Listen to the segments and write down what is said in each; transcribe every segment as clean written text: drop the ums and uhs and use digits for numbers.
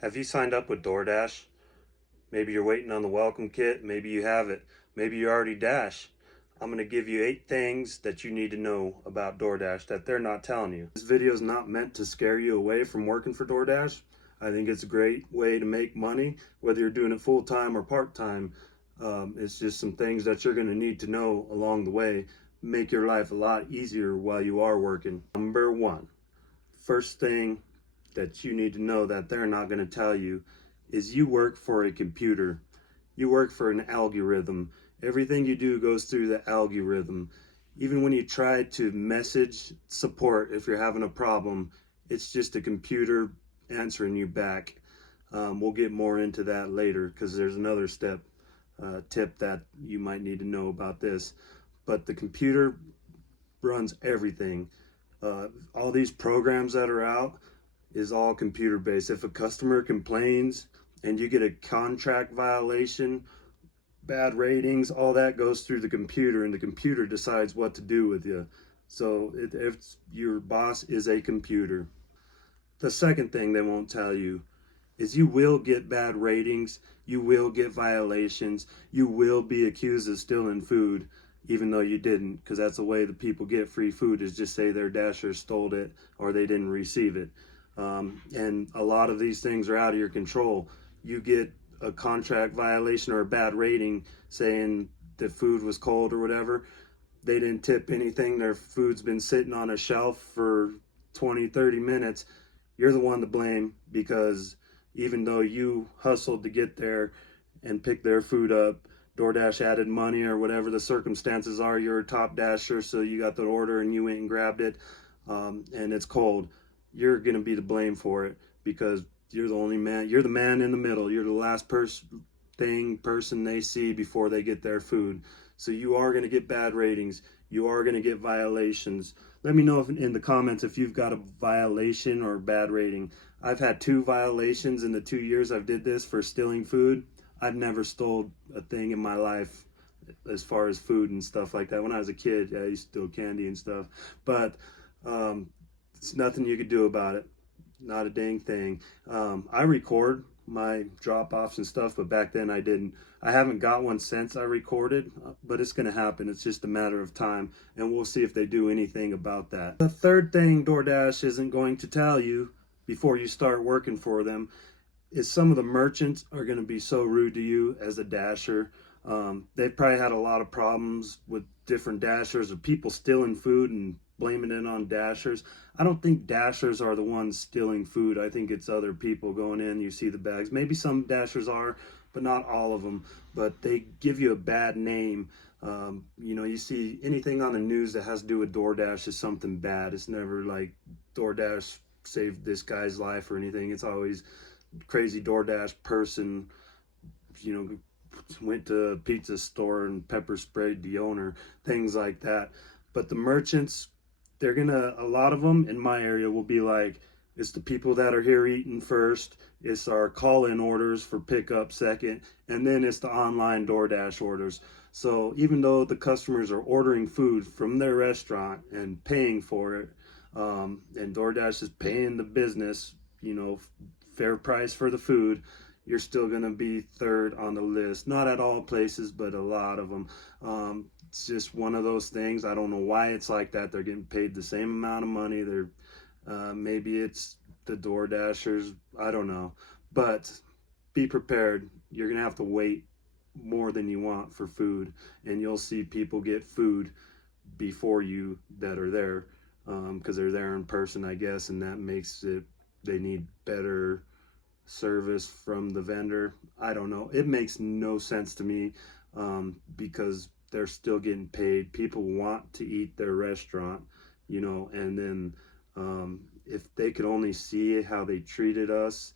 Have you signed up with DoorDash? Maybe you're waiting on the welcome kit. Maybe you have it. Maybe you already dash. I'm going to give you 8 things that you need to know about DoorDash that they're not telling you. This video is not meant to scare you away from working for DoorDash. I think it's a great way to make money, whether you're doing it full-time or part-time. It's just some things that you're going to need to know along the way. Make your life a lot easier while you are working. Number 1. First thing that you need to know that they're not going to tell you is you work for a computer. You work for an algorithm. Everything you do goes through the algorithm. Even when you try to message support if you're having a problem, it's just a computer answering you back. We'll get more into that later because there's another tip that you might need to know about this. But the computer runs everything. All these programs that are out is all computer based. If a customer complains and you get a contract violation, bad ratings, all that goes through the computer, and the computer decides what to do with you. So if your boss is a computer. The second thing they won't tell you is you will get bad ratings, you will get violations, you will be accused of stealing food, even though you didn't, because that's the way the people get free food, is just say their dasher stole it or they didn't receive it. And a lot of these things are out of your control. You get a contract violation or a bad rating saying the food was cold or whatever. They didn't tip anything. Their food's been sitting on a shelf for 20-30 minutes. You're the one to blame, because even though you hustled to get there and pick their food up, DoorDash added money or whatever the circumstances are, you're a top dasher, so you got the order and you went and grabbed it, and it's cold. You're going to be to blame for it, because you're the only man, you're the man in the middle. You're the last person they see before they get their food. So you are going to get bad ratings. You are going to get violations. Let me know in the comments if you've got a violation or a bad rating. I've had 2 violations in the 2 years I've did this for stealing food. I've never stole a thing in my life as far as food and stuff like that. When I was a kid, I used to steal candy and stuff. But it's nothing you could do about it. Not a dang thing. I record my drop-offs and stuff, but back then I didn't. I haven't got one since I recorded, but it's going to happen. It's just a matter of time, and we'll see if they do anything about that. The third thing DoorDash isn't going to tell you before you start working for them is some of the merchants are going to be so rude to you as a dasher. They've probably had a lot of problems with different dashers, or people stealing food and blaming it on dashers. I don't think dashers are the ones stealing food. I think it's other people going in. You see the bags. Maybe some dashers are, but not all of them. But they give you a bad name. You see anything on the news that has to do with DoorDash is something bad. It's never like DoorDash saved this guy's life or anything. It's always crazy DoorDash person, went to a pizza store and pepper sprayed the owner, things like that. But the merchants, a lot of them in my area will be like, it's the people that are here eating first, it's our call-in orders for pickup second, and then it's the online DoorDash orders. So even though the customers are ordering food from their restaurant and paying for it, and DoorDash is paying the business, fair price for the food, you're still going to be third on the list. Not at all places, but a lot of them. It's just one of those things. I don't know why it's like that. They're getting paid the same amount of money. Maybe it's the DoorDashers. I don't know. But be prepared. You're going to have to wait more than you want for food. And you'll see people get food before you that are there, because they're there in person, I guess. And that makes it, they need better service from the vendor. I don't know. It makes no sense to me, because they're still getting paid. People want to eat their restaurant, and then if they could only see how they treated us,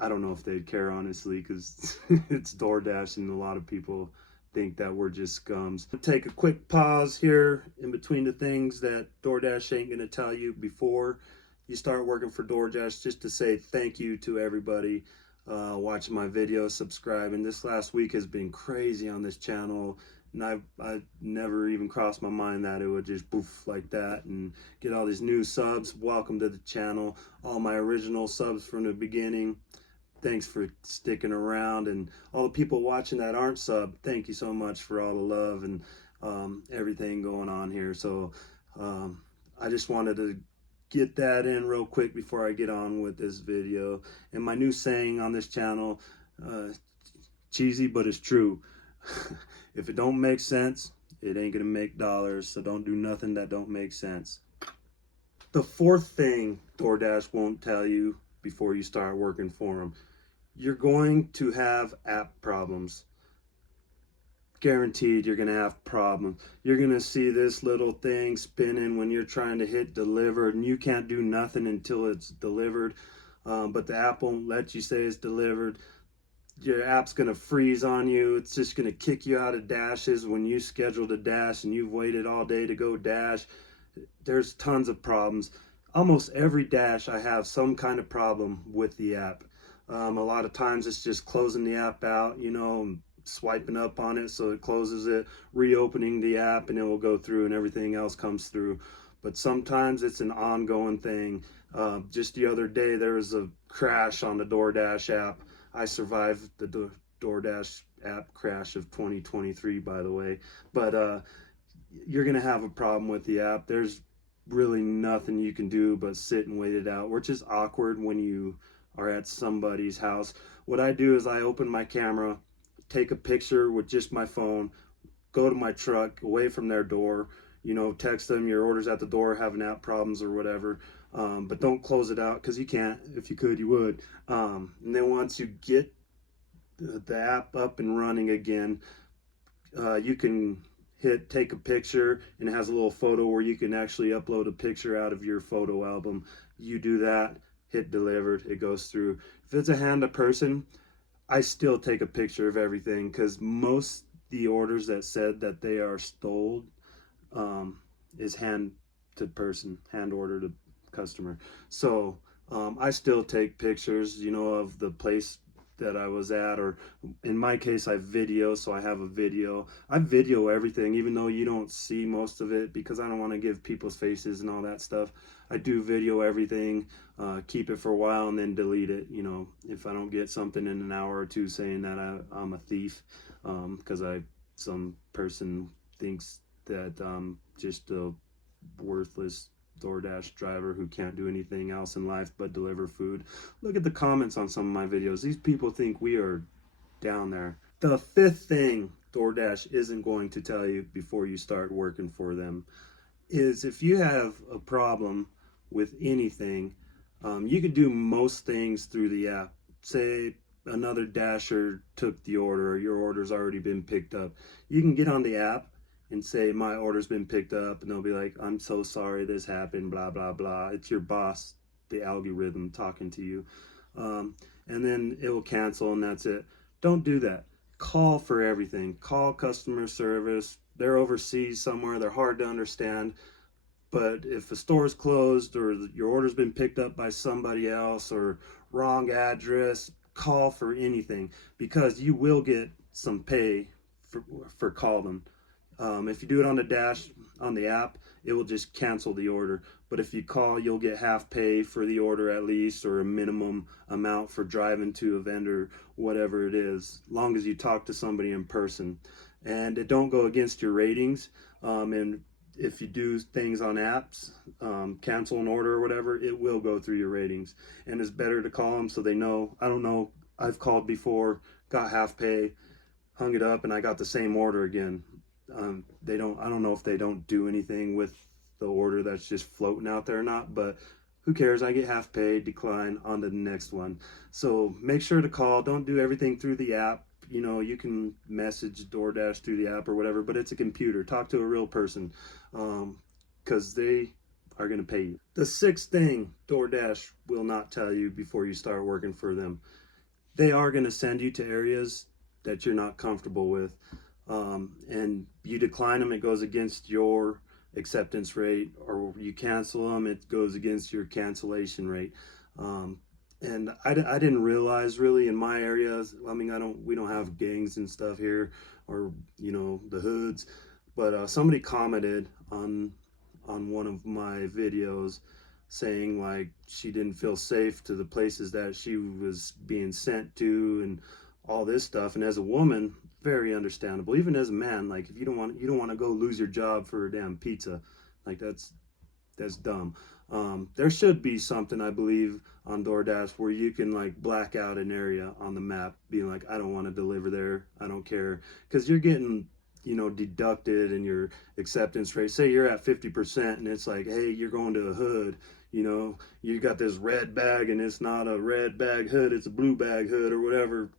I don't know if they'd care, honestly, because it's DoorDash and a lot of people think that we're just scums. Take a quick pause here in between the things that DoorDash ain't going to tell you before you start working for DoorDash, just to say thank you to everybody watching my videos, subscribing. This last week has been crazy on this channel, and I never even crossed my mind that it would just poof like that and get all these new subs. Welcome to the channel. All my original subs from the beginning, thanks for sticking around, and all the people watching that aren't sub, thank you so much for all the love and everything going on here. So I just wanted to get that in real quick before I get on with this video. And my new saying on this channel, cheesy but it's true. If it don't make sense, it ain't gonna make dollars, so don't do nothing that don't make sense. The fourth thing DoorDash won't tell you before you start working for them: you're going to have app problems. Guaranteed you're gonna have problems. You're gonna see this little thing spinning when you're trying to hit deliver, and you can't do nothing until it's delivered. But the app won't let you say it's delivered. Your app's gonna freeze on you. It's just gonna kick you out of dashes when you scheduled a dash and you've waited all day to go dash. There's tons of problems. Almost every dash I have some kind of problem with the app. A lot of times it's just closing the app out, you know, swiping up on it so it closes it, reopening the app, and it will go through and everything else comes through. But sometimes it's an ongoing thing. Just the other day there was a crash on the DoorDash app. I survived the DoorDash app crash of 2023, by the way. But you're gonna have a problem with the app. There's really nothing you can do but sit and wait it out, which is awkward when you are at somebody's house. What I do is I open my camera, take a picture with just my phone, go to my truck away from their door, you know, text them your order's at the door, having app problems or whatever. But don't close it out, because you can't. If you could, you would. And then once you get the app up and running again, you can hit take a picture, and it has a little photo where you can actually upload a picture out of your photo album. You do that, hit delivered, it goes through. If it's a hand to person, I still take a picture of everything, because most the orders that said that they are stole is hand to person, hand order to customer. So I still take pictures, you know, of the place that I was at, or in my case I video, so I have a video. I video everything, even though you don't see most of it, because I don't want to give people's faces and all that stuff. I do video everything, keep it for a while, and then delete it, you know, if I don't get something in an hour or two saying that I'm a thief, because some person thinks that I'm just a worthless DoorDash driver who can't do anything else in life but deliver food. Look at the comments on some of my videos. These people think we are down there. The fifth thing DoorDash isn't going to tell you before you start working for them is, if you have a problem with anything, you can do most things through the app. Say another dasher took the order, or your order's already been picked up. You can get on the app and say, my order's been picked up, and they'll be like, I'm so sorry this happened, blah, blah, blah. It's your boss, the algorithm, talking to you. And then it will cancel, and that's it. Don't do that. Call for everything. Call customer service. They're overseas somewhere. They're hard to understand. But if a store's closed, or your order's been picked up by somebody else, or wrong address, call for anything, because you will get some pay for calling. If you do it on the dash on the app, it will just cancel the order. But if you call, you'll get half pay for the order at least, or a minimum amount for driving to a vendor, whatever it is, long as you talk to somebody in person. And it don't go against your ratings. And if you do things on apps, cancel an order or whatever, it will go through your ratings. And it's better to call them so they know. I don't know, I've called before, got half pay, hung it up, and I got the same order again. I don't know if they don't do anything with the order that's just floating out there or not, but who cares? I get half pay, decline, on to the next one. So make sure to call. Don't do everything through the app. You know, you can message DoorDash through the app or whatever, but it's a computer. Talk to a real person, because they are going to pay you. The sixth thing DoorDash will not tell you before you start working for them: they are going to send you to areas that you're not comfortable with. And you decline them, it goes against your acceptance rate, or you cancel them, it goes against your cancellation rate. And I didn't realize, really, in my areas, I mean, we don't have gangs and stuff here, or, you know, the hoods, but somebody commented on one of my videos saying like she didn't feel safe to the places that she was being sent to and all this stuff. And as a woman, very understandable. Even as a man, like if you don't want to go lose your job for a damn pizza, like that's dumb. There should be something, I believe, on DoorDash where you can like black out an area on the map, being like, I don't want to deliver there, I don't care, because you're getting, you know, deducted in your acceptance rate. Say you're at 50%, and it's like, hey, you're going to a hood, you know, you got this red bag, and it's not a red bag hood, it's a blue bag hood, or whatever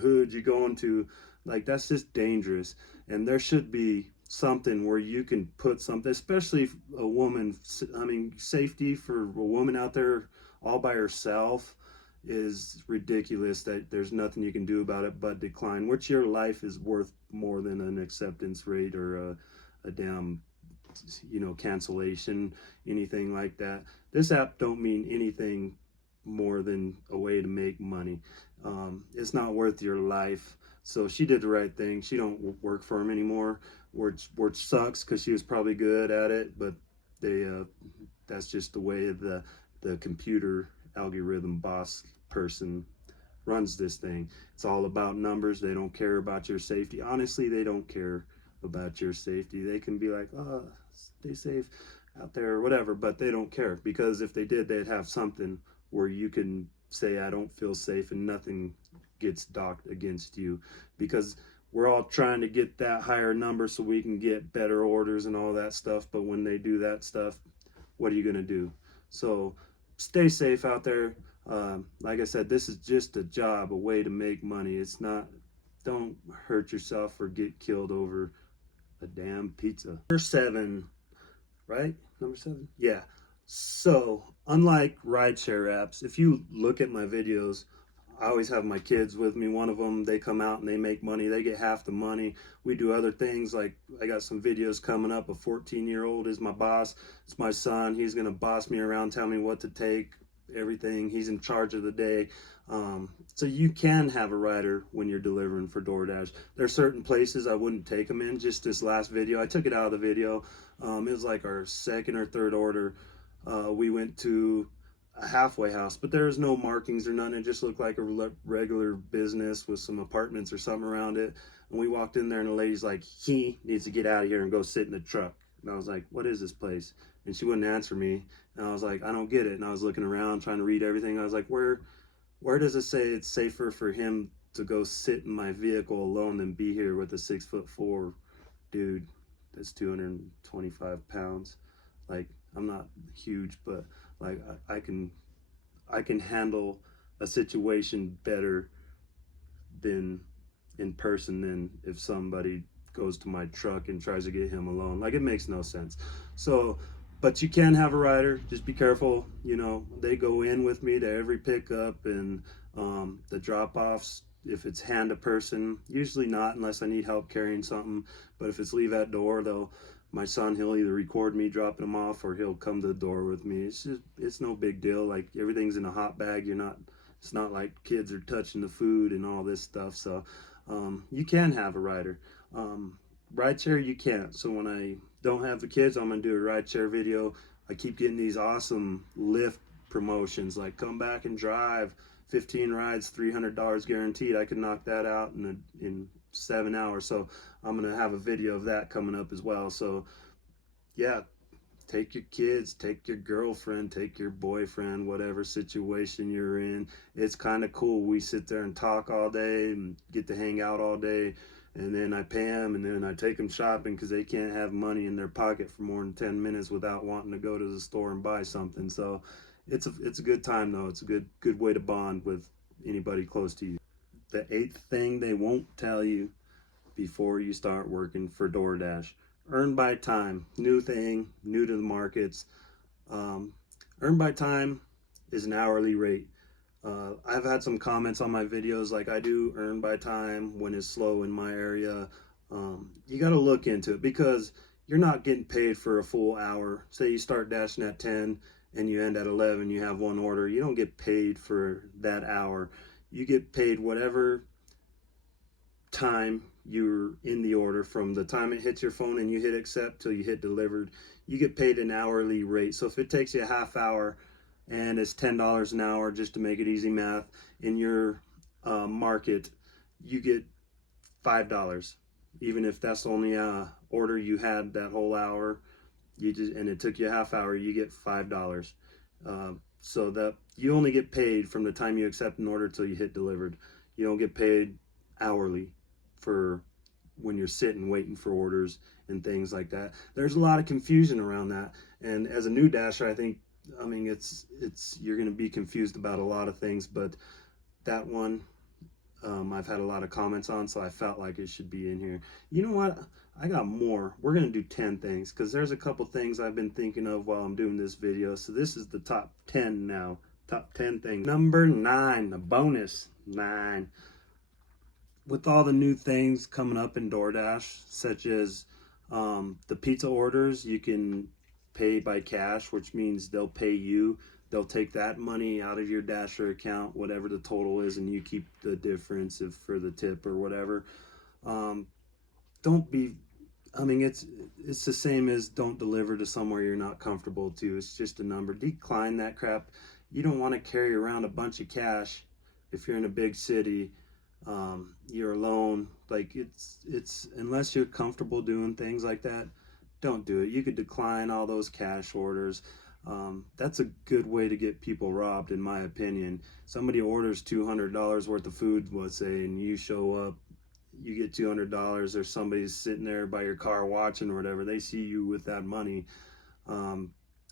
hood you're going to. Like, that's just dangerous. And there should be something where you can put something, especially a woman. I mean, safety for a woman out there all by herself is ridiculous, that there's nothing you can do about it but decline, which your life is worth more than an acceptance rate or a damn, you know, cancellation, anything like that. This app don't mean anything more than a way to make money. It's not worth your life. So she did the right thing. She don't work for him anymore, which sucks, because she was probably good at it, but they that's just the way the computer algorithm boss person runs this thing. It's all about numbers. They don't care about your safety. Honestly, they don't care about your safety. They can be like, oh, stay safe out there or whatever, but they don't care, because if they did, they'd have something where you can say, I don't feel safe, and nothing gets docked against you, because we're all trying to get that higher number so we can get better orders and all that stuff. But when they do that stuff, what are you going to do? So stay safe out there. Like I said, this is just a job, a way to make money. It's not, don't hurt yourself or get killed over a damn pizza. Number 7, right? Number 7? Yeah. So, unlike rideshare apps, if you look at my videos, I always have my kids with me. One of them, they come out and they make money. They get half the money. We do other things, like I got some videos coming up. A 14-year-old is my boss. It's my son. He's going to boss me around, tell me what to take, everything. He's in charge of the day. So you can have a rider when you're delivering for DoorDash. There are certain places I wouldn't take them in. Just this last video, I took it out of the video. It was like our second or third order. We went to a halfway house, but there's no markings or nothing. It just looked like a regular business with some apartments or something around it. And we walked in there, and the lady's like, he needs to get out of here and go sit in the truck. And I was like, what is this place? And she wouldn't answer me. And I was like, I don't get it. And I was looking around trying to read everything. I was like, where does it say it's safer for him to go sit in my vehicle alone than be here with a 6'4" dude that's 225 pounds? Like, I'm not huge, but like I can handle a situation better than in person than if somebody goes to my truck and tries to get him alone. Like, it makes no sense. So, but you can have a rider. Just be careful. You know, they go in with me to every pickup and the drop-offs. If it's hand to person, usually not unless I need help carrying something. But if it's leave at door, my son, he'll either record me dropping him off, or he'll come to the door with me. It's no big deal. Like, everything's in a hot bag. It's not like kids are touching the food and all this stuff. So you can have a rider. Rideshare, you can't. So when I don't have the kids, I'm gonna do a rideshare video. I keep getting these awesome Lyft promotions, like come back and drive, 15 rides, $300 guaranteed. I can knock that out in 7 hours. So I'm gonna have a video of that coming up as well. So yeah, take your kids, take your girlfriend, take your boyfriend, whatever situation you're in. It's kind of cool. We sit there and talk all day and get to hang out all day. And then I pay them, and then I take them shopping, because they can't have money in their pocket for more than 10 minutes without wanting to go to the store and buy something. So it's a good time, though. It's a good way to bond with anybody close to you. The 8th thing they won't tell you before you start working for DoorDash: earn by time. New thing, new to the markets. Earn by time is an hourly rate. I've had some comments on my videos like, I do earn by time when it's slow in my area. You got to look into it, because you're not getting paid for a full hour. Say you start dashing at 10 and you end at 11, you have one order. You don't get paid for that hour. You get paid whatever time you're in the order, from the time it hits your phone and you hit accept till you hit delivered. You get paid an hourly rate. So if it takes you a half hour and it's $10 an hour, just to make it easy math, in your market, you get $5. Even if that's the only order you had that whole hour, and it took you a half hour, you get $5. So that you only get paid from the time you accept an order till you hit delivered. You don't get paid hourly for when you're sitting waiting for orders and things like that. There's a lot of confusion around that, and as a new dasher, I mean it's you're going to be confused about a lot of things, but that one, I've had a lot of comments on, so I felt like it should be in here. You know what? I got more. We're going to do 10 things because there's a couple things I've been thinking of while I'm doing this video. So this is the top 10 now. Top 10 things. Number 9, the bonus 9. With all the new things coming up in DoorDash, such as the pizza orders, you can pay by cash, which means they'll pay you. They'll take that money out of your Dasher account, whatever the total is, and you keep the difference if for the tip or whatever. Don't be, I mean, it's the same as don't deliver to somewhere you're not comfortable to. It's just a number. Decline that crap. You don't want to carry around a bunch of cash if you're in a big city. You're alone. Like it's unless you're comfortable doing things like that, don't do it. You could decline all those cash orders. That's a good way to get people robbed, in my opinion. Somebody orders $200 worth of food, let's say, and you show up, you get $200, or somebody's sitting there by your car watching or whatever. They see you with that money.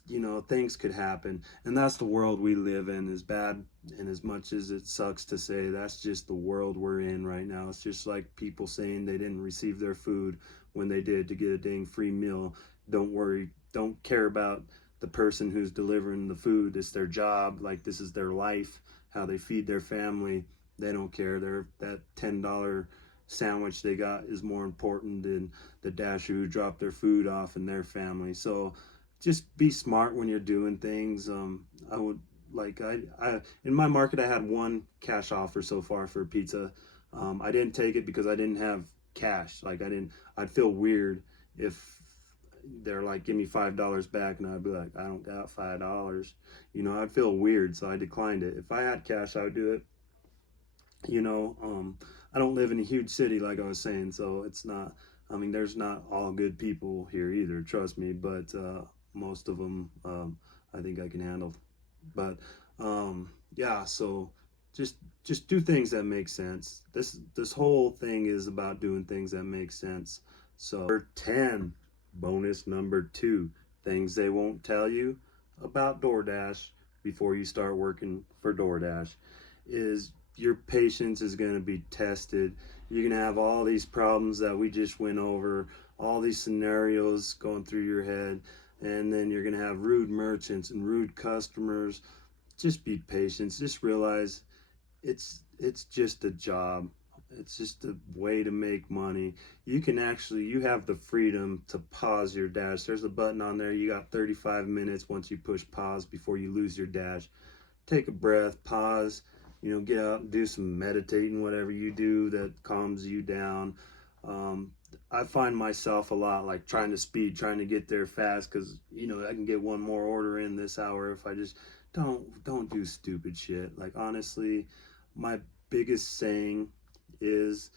You know, things could happen, and that's the world we live in. As bad and as much as it sucks to say, that's just the world we're in right now. It's just like people saying they didn't receive their food when they did to get a dang free meal. Don't worry, don't care about the person who's delivering the food. It's their job. Like, this is their life, how they feed their family. They don't care. That $10 sandwich they got is more important than the dasher who dropped their food off and their family. So just be smart when you're doing things. I would, like, I in my market, I had one cash offer so far for pizza. I didn't take it because I didn't have cash. Like, I'd feel weird if they're like, give me $5 back, and I'd be like, I don't got $5. You know, I'd feel weird, so I declined it. If I had cash, I would do it. You know, I don't live in a huge city, like I was saying, so it's not, I mean, there's not all good people here either, trust me, but most of them, I think I can handle. But yeah, so just do things that make sense. This whole thing is about doing things that make sense. So number 10, bonus number 2, things they won't tell you about DoorDash before you start working for DoorDash is your patience is going to be tested. You're going to have all these problems that we just went over, all these scenarios going through your head, and then you're going to have rude merchants and rude customers. Just be patient. Just realize it's just a job. It's just a way to make money. You have the freedom to pause your dash. There's a button on there. You got 35 minutes once you push pause before you lose your dash. Take a breath, pause, you know, get out and do some meditating, whatever you do that calms you down. I find myself a lot like trying to get there fast, because, you know, I can get one more order in this hour if I just don't do stupid shit. Like, honestly, my biggest saying is,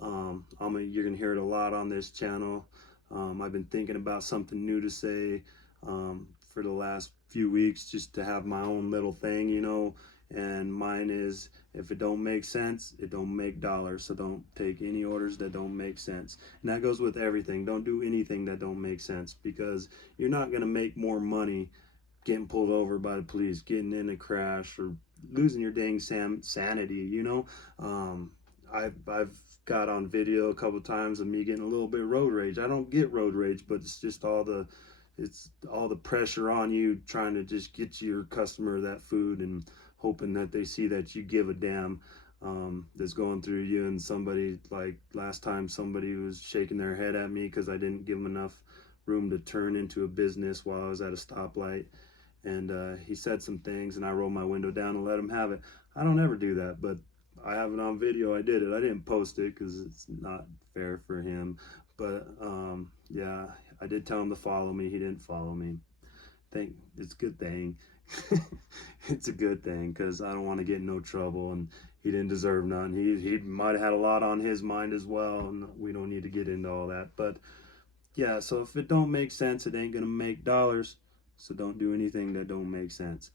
you're gonna hear it a lot on this channel. I've been thinking about something new to say for the last few weeks, just to have my own little thing, you know. And mine is, if it don't make sense, it don't make dollars. So don't take any orders that don't make sense. And that goes with everything. Don't do anything that don't make sense, because you're not gonna make more money getting pulled over by the police, getting in a crash, or losing your dang sanity, you know. I've got on video a couple times of me getting a little bit of road rage. I don't get road rage, but it's just all the pressure on you, trying to just get your customer that food and hoping that they see that you give a damn, that's going through you. And somebody, like last time, somebody was shaking their head at me because I didn't give them enough room to turn into a business while I was at a stoplight. And he said some things, and I rolled my window down and let him have it. I don't ever do that, but I have it on video. I did it. I didn't post it because it's not fair for him. But yeah, I did tell him to follow me. He didn't follow me. It's a good thing. It's a good thing because I don't want to get in no trouble, and he didn't deserve none. He might have had a lot on his mind as well, and we don't need to get into all that. But yeah, so if it don't make sense, it ain't gonna make dollars. So don't do anything that don't make sense.